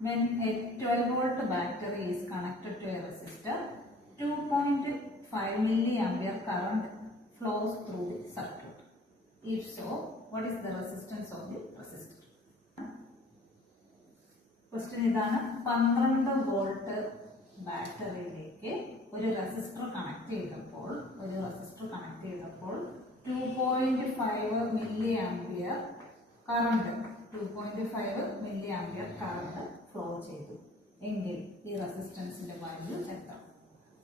when a 12 volt battery is connected to a resistor 2.5 milliampere current flows through the circuit if so what is the resistance of the resistor question ഇതാണ് പന്ത്രണ്ട് volt ബാറ്ററിയിലേക്ക് ഒരു resistor connect ചെയ്തപ്പോൾ ഒരു resistor connect ചെയ്തപ്പോൾ two point five milli ampere current two point five milli ampere current flow ചെയ്തു. എങ്കിൽ ഈ റെസിസ്റ്റൻസിന്റെ വാല്യൂ എത്ര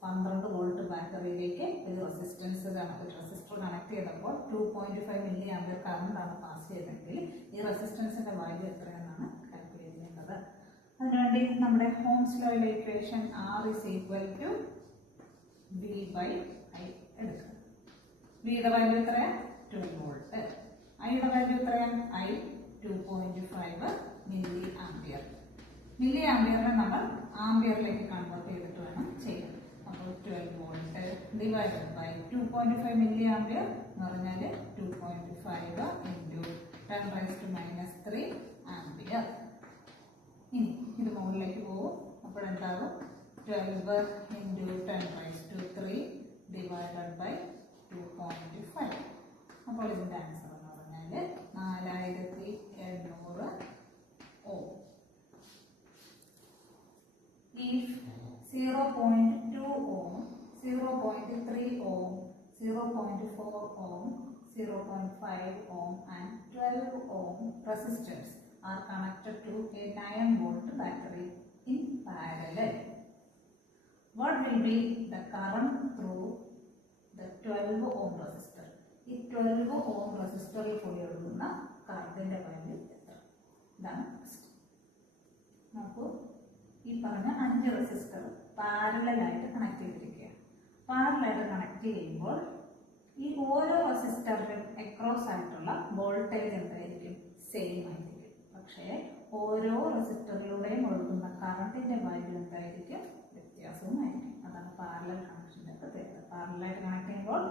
പന്ത്രണ്ട് വോൾട്ട് ബാറ്ററിയിലേക്ക് ഒരു റെസിസ്റ്റൻസ് റെസിസ്റ്റർ കണക്ട് ചെയ്തപ്പോൾ two point five milli current ആണ് പാസ് ചെയ്തെങ്കിൽ ഈ റെസിസ്റ്റൻസിന്റെ വാല്യൂ എത്രയെന്നാണ് കാൽക്കുലേറ്റ് ചെയ്യേണ്ടത്. അതിനുവേണ്ടി നമ്മുടെ Ohm's ലോയിലെ equation R is equal to V by I എടുക്കുക വിയുടെ വാല്യൂ എത്രയാ ട്വൽവ് വോൾട്ട് ഐയുടെ വാല്യൂ എത്രയാ I two point five milli ampere milli ആംബിയറിനെ നമ്മൾ ആംബിയറിലേക്ക് കൺവേർട്ട് ചെയ്തിട്ട് വേണം ചെയ്യാൻ. അപ്പോൾ twelve volt divided by two point five milli ampere എന്ന് പറഞ്ഞാൽ two point five into ten raise to minus three ampere ഇനി ഇത് മുകളിലേക്ക് പോകും. അപ്പോഴെന്താകും twelve into ten raise to three divided by two point five അപ്പോൾ ഇതിന്റെ ആൻസർ എന്ന് പറഞ്ഞാൽ നാലായിരത്തി എണ്ണൂറ് ഓ if 0.2 ohm, 0.3 ohm, 0.4 ohm, 0.5 ohm and 12 ohm resistors are connected to a 9 volt battery in parallel. What will be the current through the 12 ohm resistor? ഈ 12 ohm റെസിസ്റ്ററിൽ കൂടി ഒഴുകുന്ന കറണ്ടിന്റെ എത്ര ഇതാണ് ക്വസ്റ്റ്യൻ നോക്കൂ ഈ പറഞ്ഞ അഞ്ച് റെസിസ്റ്റർ പാരലായിട്ട് കണക്ട് ചെയ്തിരിക്കുക പാരലായിട്ട് കണക്ട് ചെയ്യുമ്പോൾ ഈ ഓരോ റെസിസ്റ്ററിലും അക്രോസ് ആയിട്ടുള്ള വോൾട്ടേജ് എന്തായിരിക്കും? സെയിം ആയിരിക്കും. പക്ഷേ ഓരോ റെസിസ്റ്ററിലൂടെയും ഒഴുകുന്ന കറണ്ടിന്റെ വാല്യൂ എന്തായിരിക്കും? വ്യത്യാസവുമായിരിക്കും അതാണ് പാരലൽ കണക്ഷന്റെ പ്രത്യേകത പാരലായിട്ട് കണക്ട് ചെയ്യുമ്പോൾ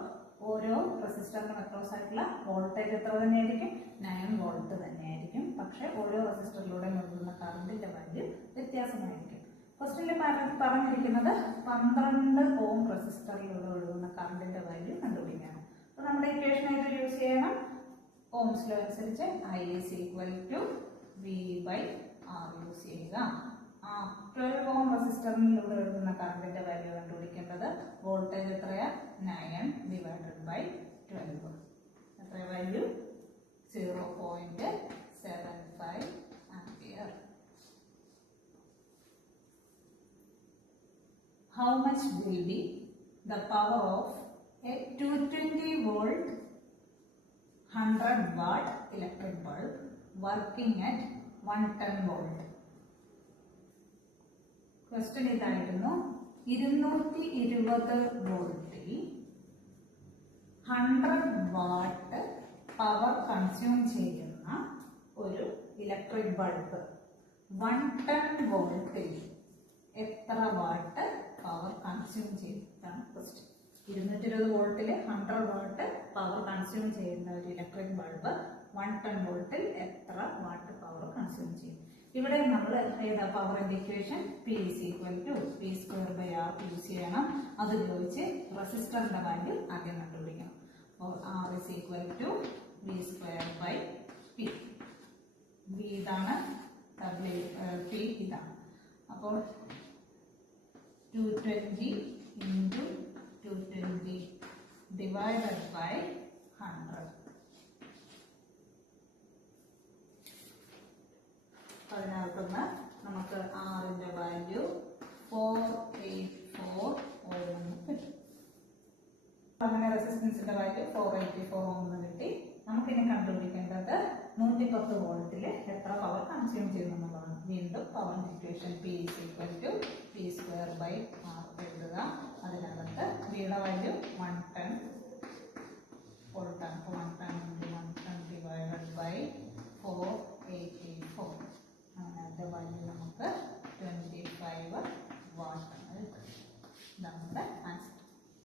ഓരോ റെസിസ്റ്ററിനും അക്രോസ് ആയിട്ടുള്ള വോൾട്ടേജ് എത്ര തന്നെയായിരിക്കും? നയൻ വോൾട്ട് തന്നെയായിരിക്കും. പക്ഷേ ഓരോ റെസിസ്റ്ററിലൂടെ ഒഴുകുന്ന കറണ്ടിന്റെ വാല്യൂ വ്യത്യാസമായിരിക്കും. ഫസ്റ്റിൽ പറഞ്ഞിരിക്കുന്നത് പന്ത്രണ്ട് ഓം റെസിസ്റ്ററിലൂടെ ഒഴുകുന്ന കറണ്ടിന്റെ വാല്യൂ കണ്ടുപിടിക്കണം. അപ്പോൾ നമ്മുടെ ഇക്വേഷനായിട്ട് യൂസ് ചെയ്യണം? ഓംസ് അനുസരിച്ച് I is equal to V by R use ചെയ്യുക. ആ ട്വൽവ് ഓം റെസിസ്റ്ററിലൂടെ ഒഴുകുന്ന കറണ്ടിന്റെ വാല്യൂ കണ്ടുപിടിക്കേണ്ടത് വോൾട്ടേജ് എത്രയാ? നയൻ ഡിവൈഡഡ് ബൈ ട്വൽവ് എത്ര value? Zero point seven five ampere how much will be the power of a 220 volt 100 watt electric bulb working at 110 volt? Question ഇതായിരുന്നു. ഇരുന്നൂറ്റി ഇരുപത് വോൾട്ടിൽ ഹൺഡ്രഡ് വാട്ട് പവർ കൺസ്യൂം ചെയ്യുന്ന ഒരു electric bulb one ten വോൾട്ടിൽ എത്ര watt power consume ചെയ്തിട്ടാണ് question ഇരുന്നൂറ്റി ഇരുപത് വോൾട്ടിൽ ഹൺഡ്രഡ് വാട്ട് പവർ കൺസ്യൂം ചെയ്യുന്ന ഒരു ഇലക്ട്രിക് ബൾബ് വൺ ടെൻ വോൾട്ടിൽ എത്ര വാട്ട് പവർ കൺസ്യൂം ചെയ്യും? ഇവിടെ നമ്മൾ ഏതാ പവറിന്റെ equation P is equal to P square by R use ചെയ്യണം. അത് ഉപയോഗിച്ച് റെസിസ്റ്ററിന്റെ വാല്യൂ ആദ്യം കണ്ടുപിടിക്കണം. അപ്പോൾ R is equal to V square by P V ഇതാണ് പി ഇതാണ്. അപ്പോൾ two twenty into two twenty divided by hundred അതിനകത്തുനിന്ന് നമുക്ക് ആറിന്റെ value four eight four ohm കിട്ടും. അങ്ങനെ റെസിസ്റ്റൻസിന്റെ value four eighty four ohm കിട്ടി. കണ്ടുപിടിക്കേണ്ടത് നൂറ്റി പത്ത് വോൾട്ടിൽ എത്ര പവർ കൺസ്യൂം ചെയ്യുന്നു എന്നുള്ളതാണ്. വീണ്ടും പവർ ഇക്വേഷൻ പി